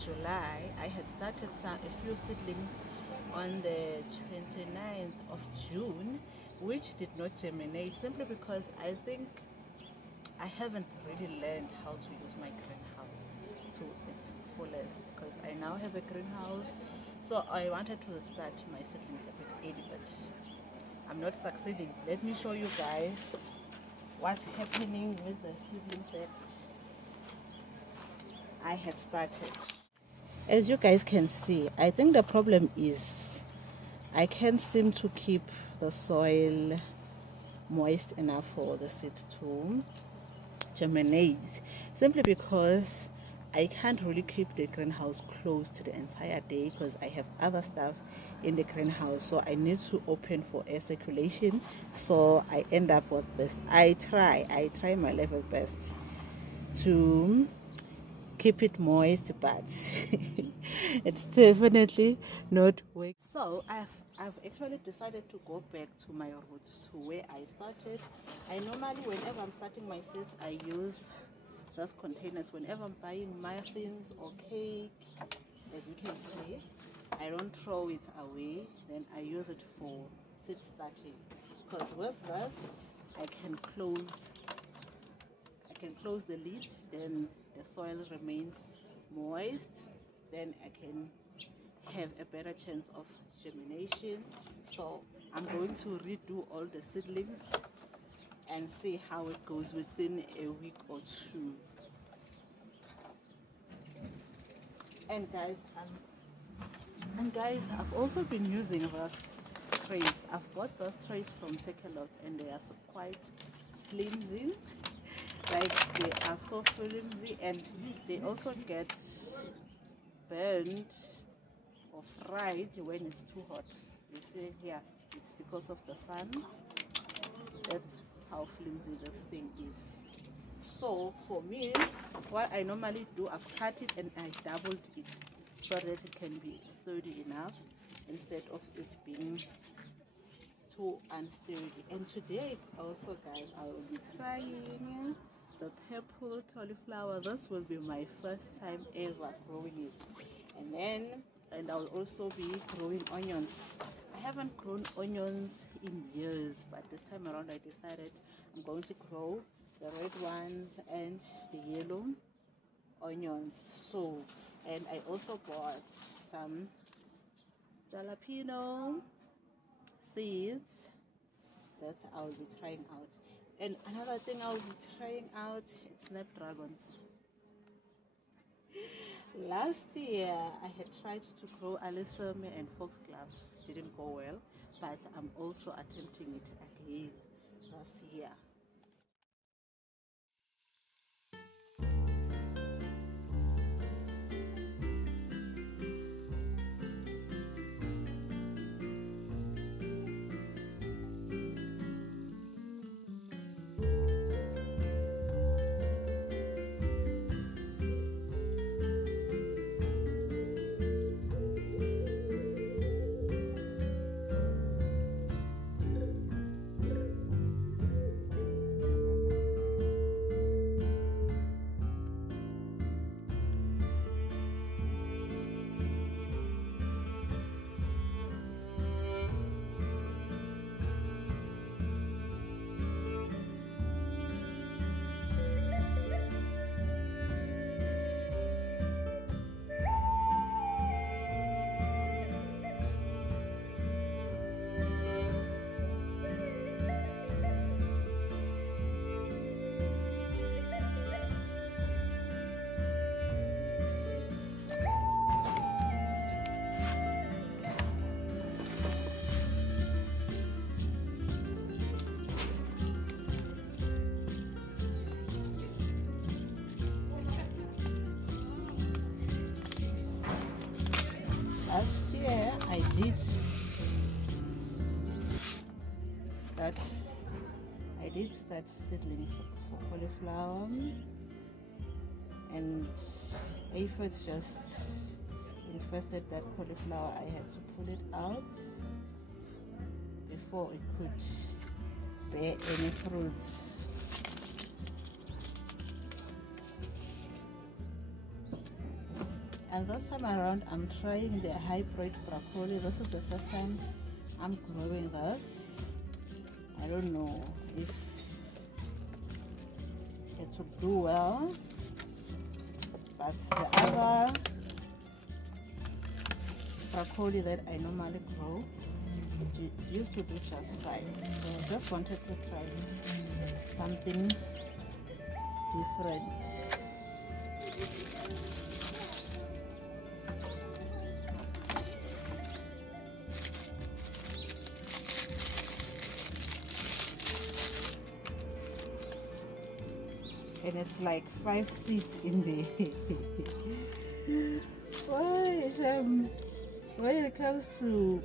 July, I had started a few seedlings on the 29th of June, which did not germinate simply because I think I haven't really learned how to use my greenhouse to its fullest, because I now have a greenhouse. So I wanted to start my seedlings a bit early, but I'm not succeeding. Let me show you guys what's happening with the seedlings that I had started. As you guys can see, I think the problem is I can't seem to keep the soil moist enough for the seeds to germinate, simply because I can't really keep the greenhouse closed the entire day because I have other stuff in the greenhouse, so I need to open for air circulation. So I end up with this. I try my level best to keep it moist, but it's definitely not working. So I've actually decided to go back to my route, to where I started. I normally, whenever I'm starting my seeds, I use those containers. Whenever I'm buying muffins or cake, as you can see, I don't throw it away, then I use it for seed starting, because with this I can close the lid, then the soil remains moist, then I can have a better chance of germination. So I'm going to redo all the seedlings and see how it goes within a week or two. And guys, I've also been using those trays. I've bought those trays from Takealot, and they are so quite flimsy. Like, they are so flimsy, and they also get burned or fried when it's too hot. You see here, it's because of the sun. That's how flimsy this thing is. So for me, what I normally do, I've cut it and I doubled it so that it can be sturdy enough instead of it being too unsteady. And today also, guys, I will be trying the purple cauliflower. This will be my first time ever growing it. And I'll also be growing onions. I haven't grown onions in years, but this time around I decided I'm going to grow the red ones and the yellow onions. So, and I also bought some jalapeno seeds that I'll be trying out. And another thing I'll be trying out is snapdragons. Last year I had tried to grow alisome and foxglove. Didn't go well, but I'm also attempting it again this year. Last year I did start seedlings for cauliflower, and aphids just infested that cauliflower. I had to pull it out before it could bear any fruits. And this time around I'm trying the hybrid broccoli. This is the first time I'm growing this. I don't know if it will do well, but the other broccoli that I normally grow used to do just fine. So I just wanted to try something different. And it's like 5 seeds in there. When it comes to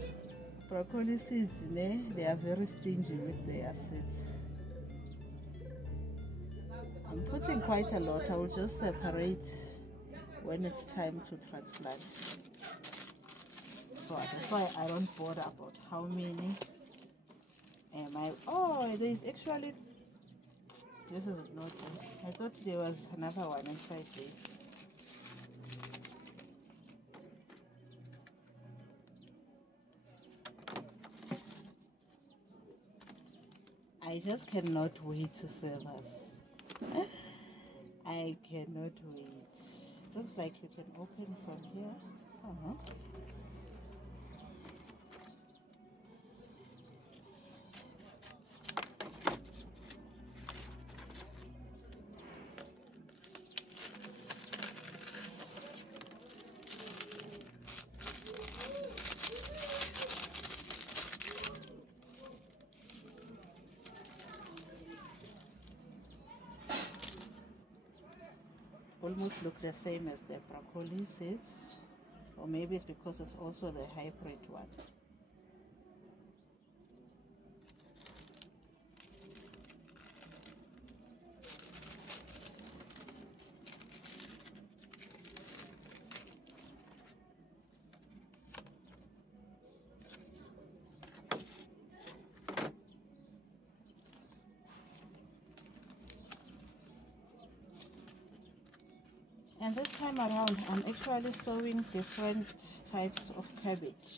broccoli seeds, they are very stingy with their seeds. I'm putting quite a lot. I will just separate when it's time to transplant. So that's why I don't bother about how many am I. Oh, there is actually, this is not, I thought there was another one inside there. I just cannot wait to sell us. I cannot wait. Looks like you can open from here. Almost look the same as the broccoli seeds, or maybe it's because it's also the hybrid one. And this time around, I'm actually sowing different types of cabbage.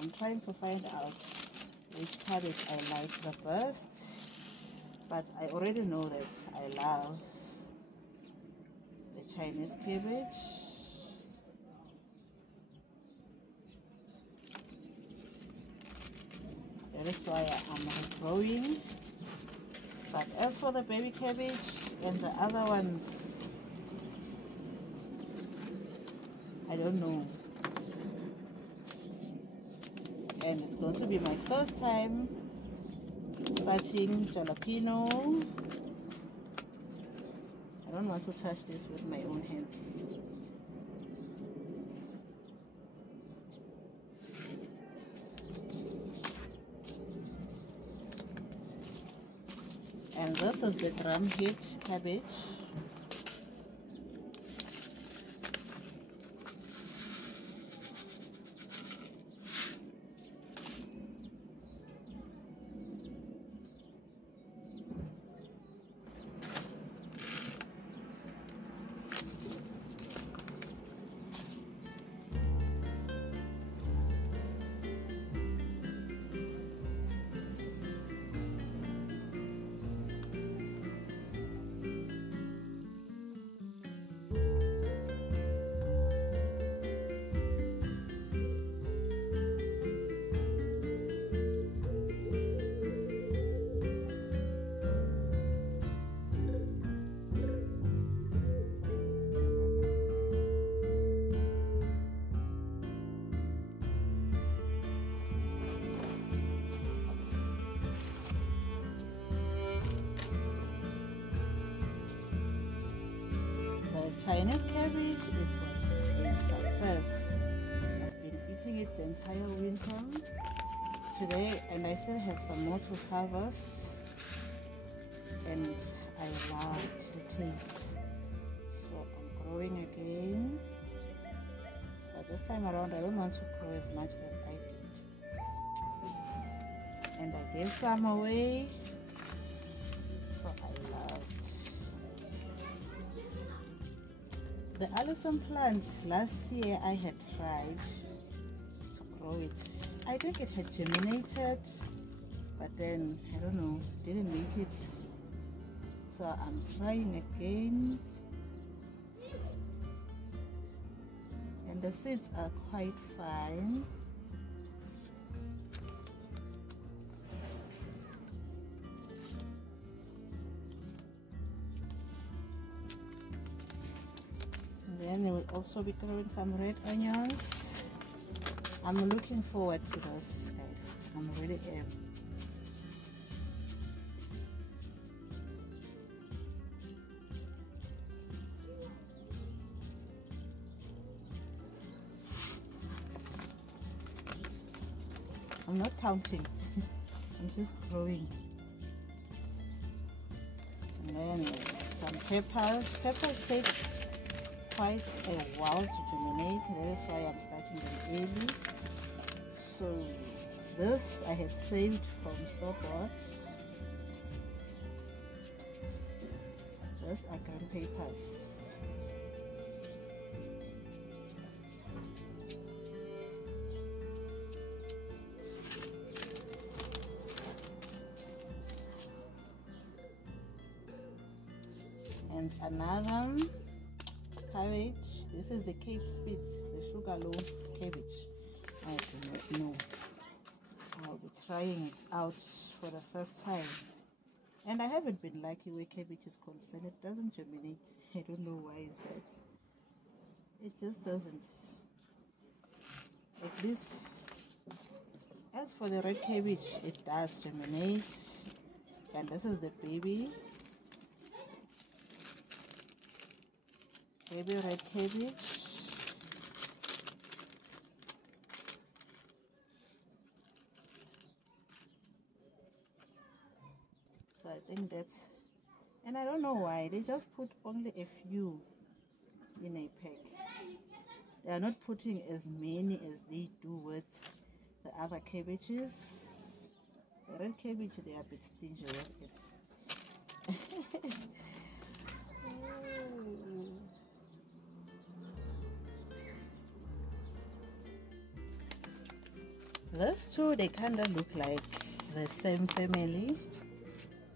I'm trying to find out which cabbage I like the best, but I already know that I love the Chinese cabbage. That is why I'm growing. But as for the baby cabbage and the other ones, I don't know. And it's going to be my first time touching jalapeno. I don't want to touch this with my own hands. And this is the drumhead cabbage. Chinese cabbage, it was a success. I've been eating it the entire winter today, and I still have some more to harvest, and I loved the taste. So I'm growing again, but this time around I don't want to grow as much as I did, and I gave some away. So I loved. The Allison plant, last year I had tried to grow it. I think it had germinated, but then I don't know, didn't make it. So I'm trying again. And the seeds are quite fine. Then I will also be growing some red onions. I'm looking forward to this, guys. I'm really am. I'm not counting. I'm just growing. And then some peppers. Peppers take quite a while to germinate. That is why I'm starting them early. So this I had saved from store-bought. These are green peppers. And another cabbage. This is the Cape Spitz, the sugarloaf cabbage. I do not know. I'll be trying it out for the first time. And I haven't been lucky where cabbage is concerned. It doesn't germinate. I don't know why is that. It just doesn't. At least, as for the red cabbage, it does germinate. And this is the baby red cabbage. So I think that's, and I don't know why they just put only a few in a pack. They are not putting as many as they do with the other cabbages. The red cabbage, they are a bit stingy with it. Those two, they kind of look like the same family,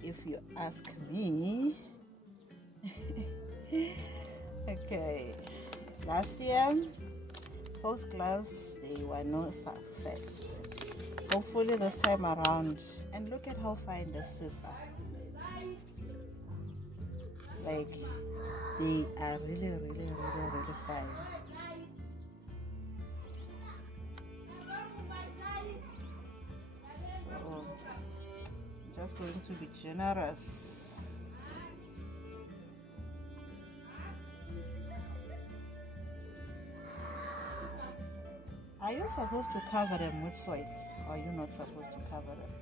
if you ask me. Okay, last year, foxgloves, they were no success. Hopefully this time around, and look at how fine the seeds are. Like, they are really fine. So I'm just going to be generous. Are you supposed to cover them with soil, or are you not supposed to cover them?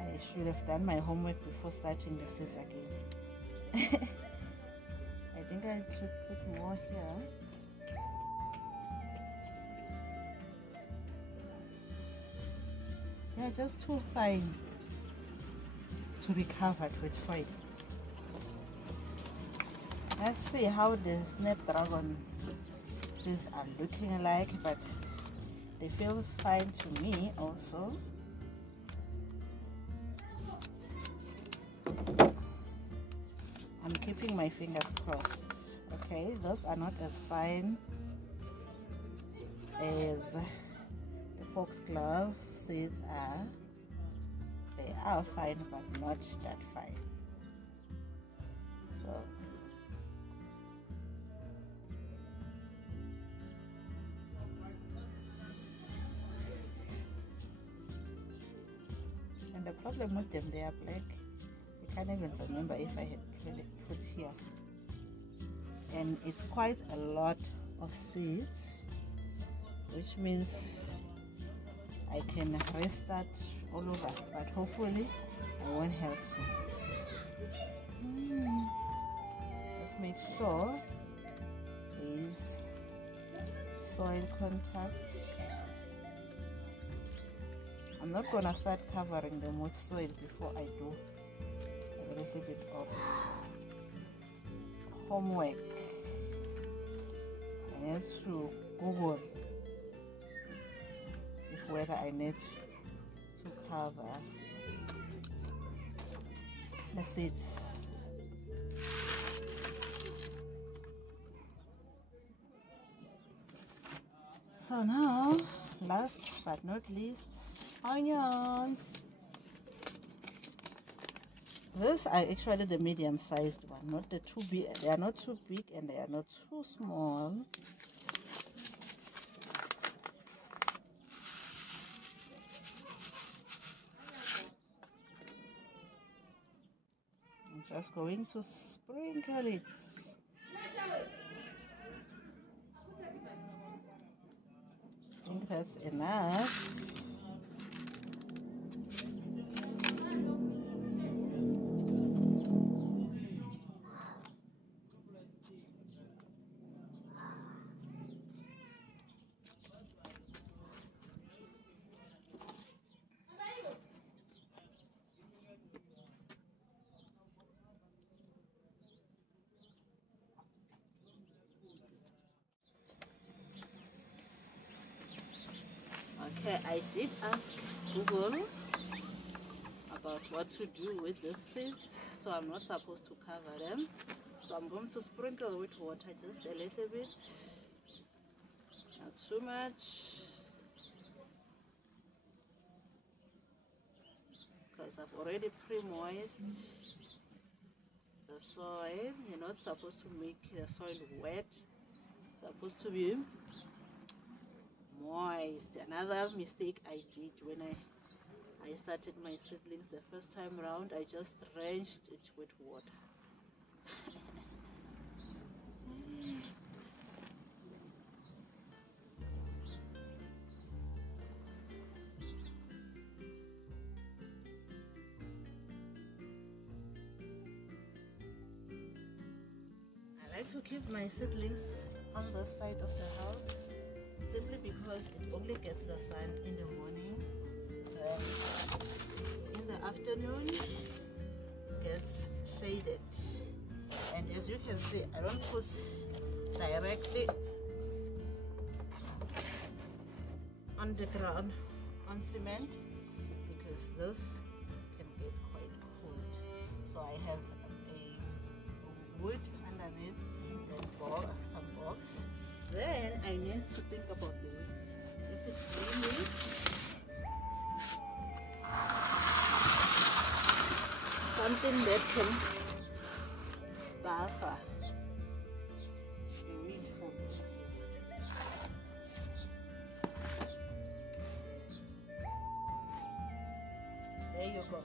I should have done my homework before starting the seeds again. I think I should put more here. They're just too fine to be covered with soil. Let's see how the snapdragon seeds are looking like, but they feel fine to me also. I'm keeping my fingers crossed. Okay, those are not as fine as the foxglove seeds are. They are fine, but not that fine. So and the problem with them, they are black. I can't even remember if I had put here. And it's quite a lot of seeds, which means I can restart all over, but hopefully I won't have to. Let's make sure there is soil contact. I'm not gonna start covering them with soil before I do a little bit of homework. I need to Google if whether I need to cover. That's it. So now, last but not least, onions. This are actually the medium-sized one, not the too big. They are not too big and they are not too small. I'm just going to sprinkle it. I think that's enough. Okay, I did ask Google about what to do with the seeds, so I'm not supposed to cover them. So I'm going to sprinkle with water just a little bit, not too much, because I've already pre-moistened the soil. You're not supposed to make the soil wet, it's supposed to be moist. Another mistake I did when I started my seedlings the first time around, I just drenched it with water. I like to keep my seedlings on the side of the house, simply because it only gets the sun in the morning. In the afternoon gets shaded, and as you can see, I don't put directly on the ground on cement because this can get quite cold. So I have a wood underneath, then some box. Then I need to think about the wind. If it's windy, something that can buffer the wind for me. There you go.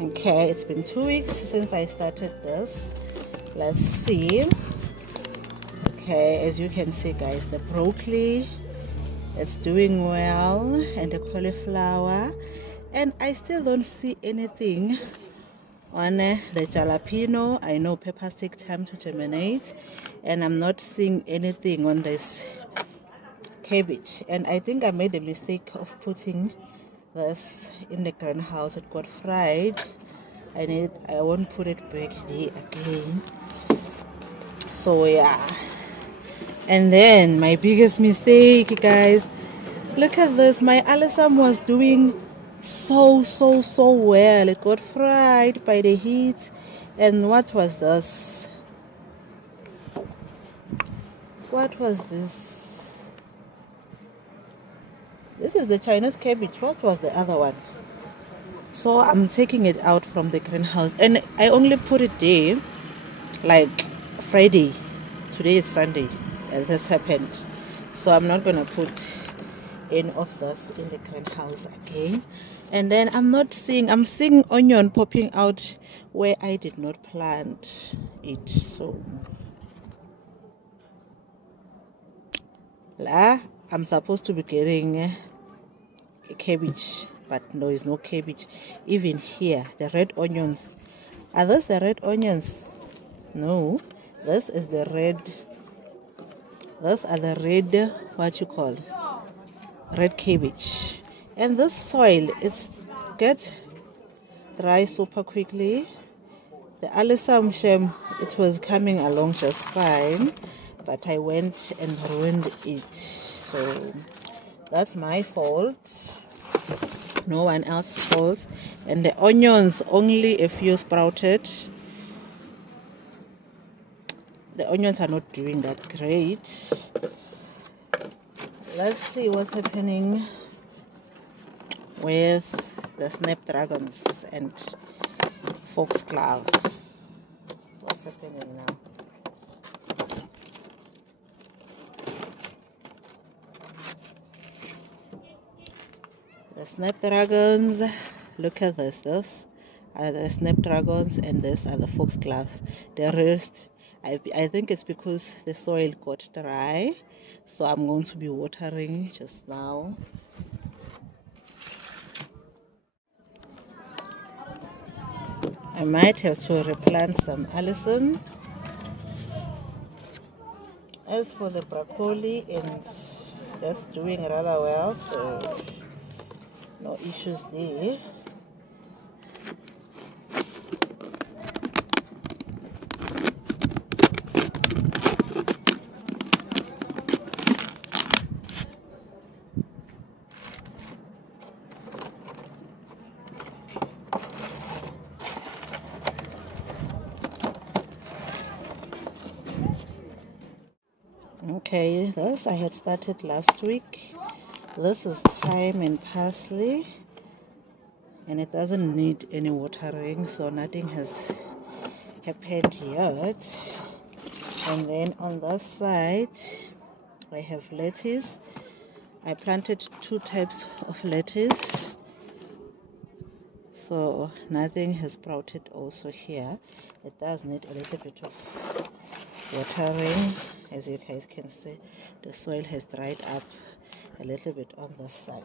Okay, it's been 2 weeks since I started this. Let's see. Okay, as you can see guys, the broccoli, it's doing well, and the cauliflower, and I still don't see anything on the jalapeno. I know peppers take time to germinate, and I'm not seeing anything on this cabbage. And I think I made a mistake of putting this in the greenhouse. It got fried. I won't put it back there again. So yeah. And then my biggest mistake, guys, look at this. My alisam was doing so well. It got fried by the heat. And what was this? What was this? This is the Chinese cabbage. What was the other one? So I'm taking it out from the greenhouse, and I only put it there like Friday. Today is Sunday and this happened, so I'm not gonna put any of this in the greenhouse again. And then I'm seeing onion popping out where I did not plant it. So I'm supposed to be getting a cabbage, but no, it's no cabbage. Even here, the red onions, are those the red onions? No, this is the red. Those are the red, what you call, red cabbage. And this soil, it's gets dry super quickly. The alisam shem, it was coming along just fine, but I went and ruined it. So that's my fault, no one else's fault. And the onions, only a few sprouted. The onions are not doing that great. Let's see what's happening with the snapdragons and foxglove. What's happening now? The snapdragons, look at this. Those are the snapdragons and these are the foxgloves. The rest, I think it's because the soil got dry, so I'm going to be watering just now. I might have to replant some alisam. As for the broccoli, and that's doing rather well, so no issues there. Okay, this I had started last week. This is thyme and parsley, and it doesn't need any watering, so nothing has happened yet. And then on this side I have lettuce. I planted 2 types of lettuce, so nothing has sprouted also here. It does need a little bit of watering. As you guys can see, the soil has dried up a little bit on this side.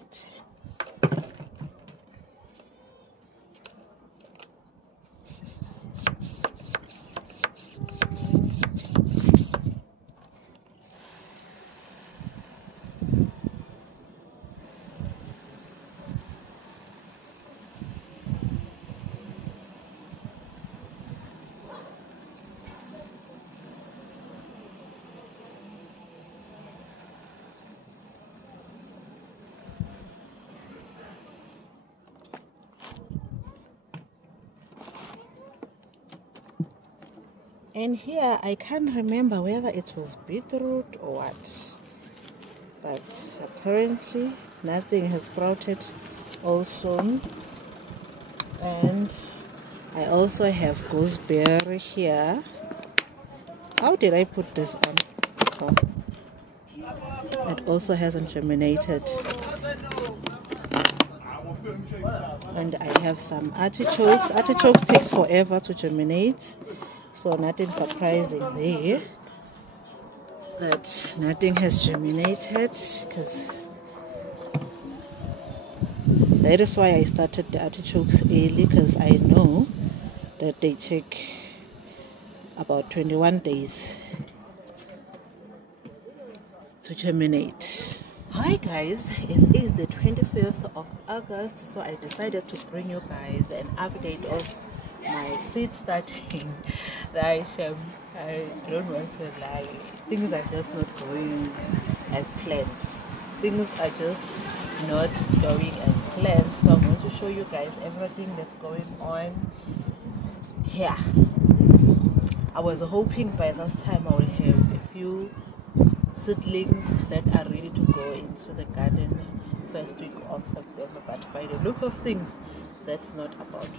And here I can't remember whether it was beetroot or what, but apparently nothing has sprouted also. And I also have gooseberry here. How did I put this on? Oh, it also hasn't germinated. And I have some artichokes. Artichokes takes forever to germinate, so nothing surprising there that nothing has germinated, because that is why I started the artichokes early, because I know that they take about 21 days to germinate. Hi guys, it is the 25th of August, so I decided to bring you guys an update of my seed starting. I don't want to lie, things are just not going as planned. Things are just not going as planned, so I'm going to show you guys everything that's going on here. I was hoping by this time I will have a few seedlings that are ready to go into the garden first week of September, but by the look of things, that's not about.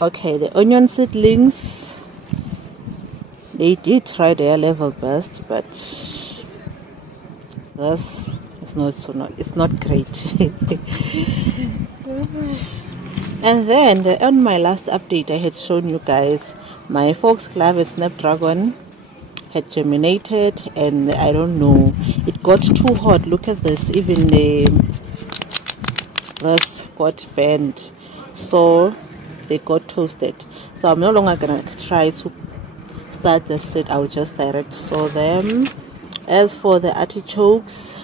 Okay, the onion seedlings, they did try their level best, but this is it's not great. And then on my last update, I had shown you guys my foxglove and snapdragon had germinated, and I don't know, it got too hot. Look at this, even this got bent, so they got toasted. So I'm no longer gonna try to start the seed, I'll just direct sow them. As for the artichokes,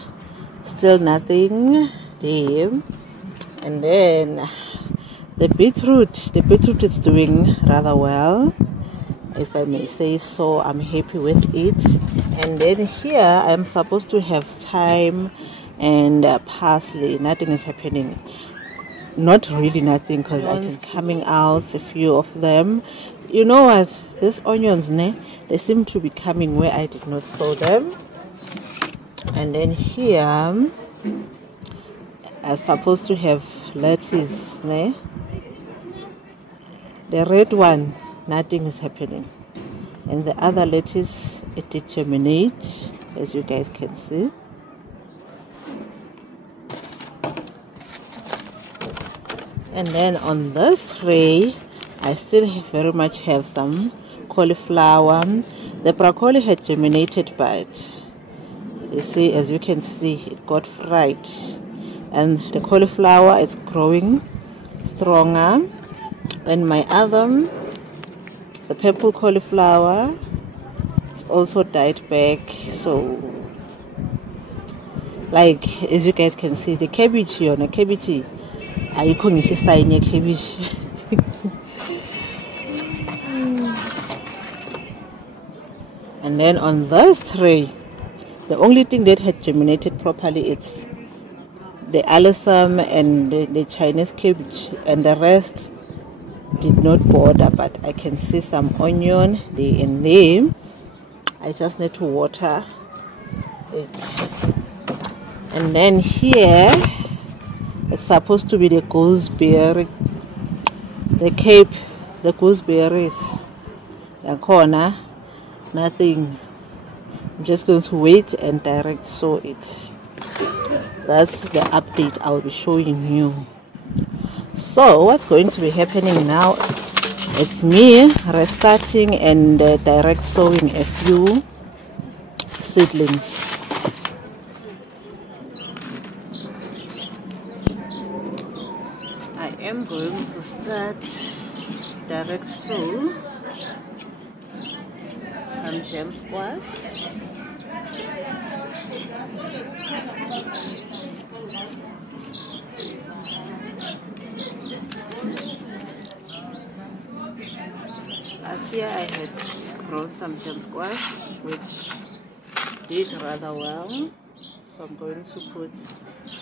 still nothing there. And then the beetroot is doing rather well, if I may say so. I'm happy with it. And then here I'm supposed to have thyme and parsley. Nothing is happening, not really nothing, because I can coming out a few of them. You know what, these onions, they seem to be coming where I did not sow them. And then here I'm supposed to have lettuce, the red one, nothing is happening. And the other lettuce, it did germinate, as you guys can see. And then on this tray, I still very much have some cauliflower. The broccoli had germinated, but you see, as you can see, it got fried. And the cauliflower is growing stronger. And my other, the purple cauliflower, it's also died back. So, like, as you guys can see, the cabbage here, the cabbage, I couldn't say cabbage. And then on this tray, the only thing that had germinated properly is the alyssum and the Chinese cabbage, and the rest did not bother. But I can see some onion there and there. I just need to water it. And then here, it's supposed to be the gooseberry, the gooseberries. The corner, nothing. I'm just going to wait and direct sow it. That's the update I'll be showing you. So what's going to be happening now, it's me restarting and direct sowing a few seedlings. I am going to start direct sow some gem squash. Last year I had grown some gem squash which did rather well, so I'm going to put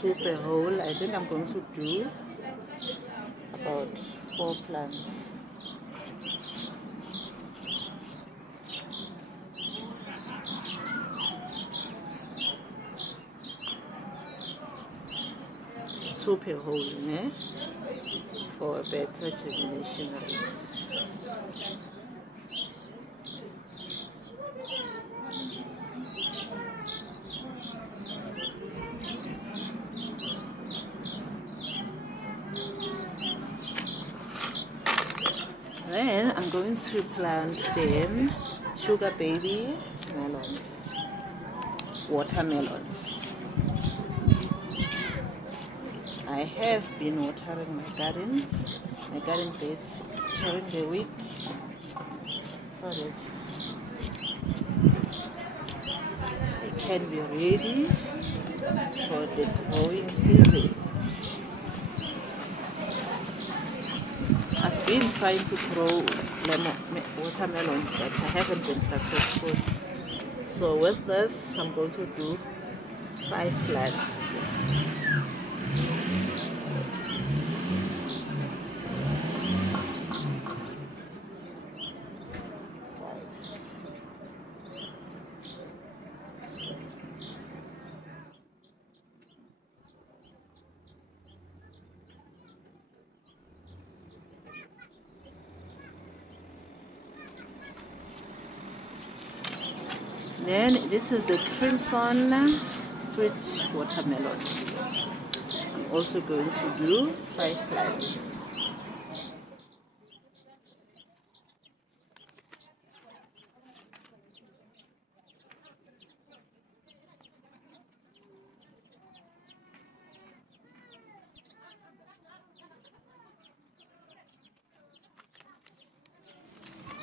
2 per hole. I think I'm going to do about 4 plants. Per hole, for a better germination rate. Then I'm going to plant them sugar baby melons, watermelons. I have been watering my garden beds during the week, so that they can be ready for the growing season. I've been trying to grow watermelons, but I haven't been successful. So with this, I'm going to do 5 plants. Then this is the crimson sweet watermelon. I'm also going to do 5 plants.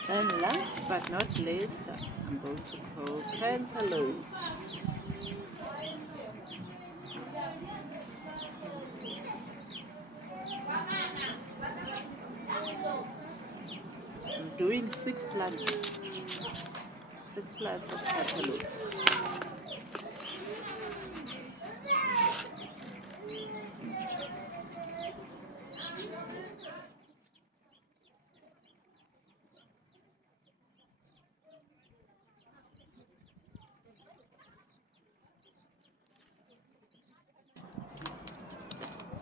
And last but not least, I'm going to grow cantaloupes. I'm doing 6 plants. 6 plants of cantaloupes.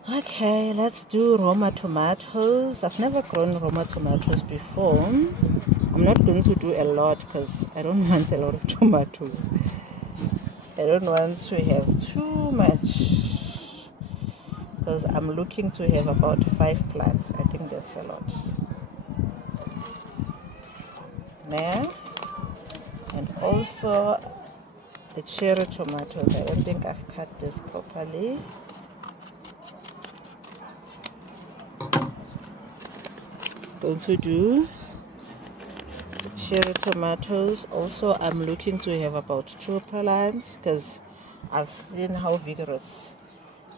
Okay, let's do Roma tomatoes. I've never grown Roma tomatoes before. I'm not going to do a lot because I don't want a lot of tomatoes. I don't want to have too much because I'm looking to have about 5 plants. I think that's a lot. There. And also the cherry tomatoes. I don't think I've cut this properly. Going to do the cherry tomatoes. Also, I'm looking to have about 2 plants because I've seen how vigorous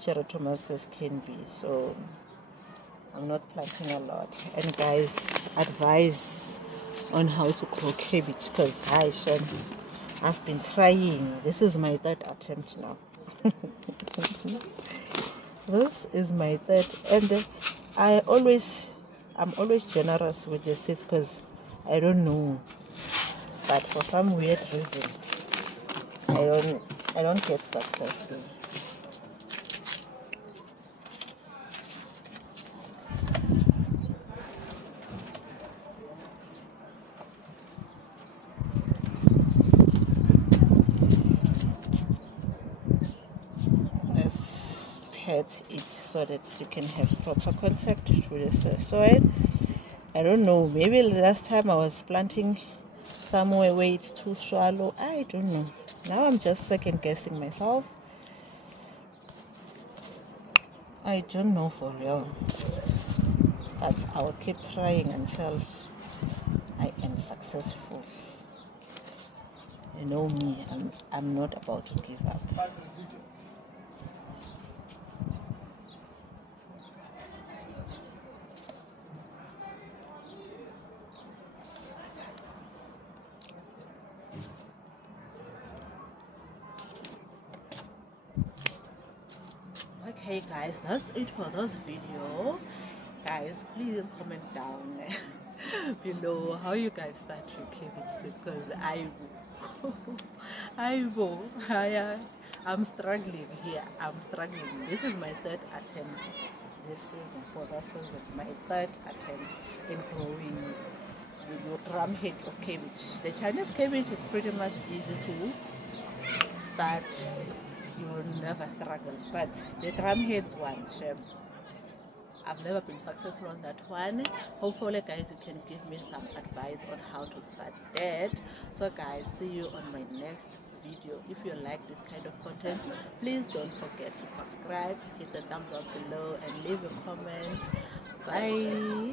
cherry tomatoes can be, so I'm not planting a lot. And guys, advice on how to grow cabbage because I've been trying. This is my 3rd attempt now. This is my 3rd, and I'm always generous with the seeds because I don't know, but for some weird reason I don't get successful. Let's pat it so that you can have proper contact with the soil. I don't know, maybe last time I was planting somewhere where it's too shallow. I don't know. Now I'm just second guessing myself. I don't know for real. But I will keep trying until I am successful. You know me, I'm not about to give up. Okay guys, that's it for this video. Guys, please comment down below how you guys start your cabbage seeds because I'm struggling here. I'm struggling. This is my 3rd attempt this season. For the season, my 3rd attempt in growing your drum head of cabbage. The Chinese cabbage is pretty much easy to start. You will never struggle, but the drum heads one, shame. I've never been successful on that one. Hopefully guys, you can give me some advice on how to start that. So guys, see you on my next video. If you like this kind of content, please don't forget to subscribe, hit the thumbs up below and leave a comment. Bye.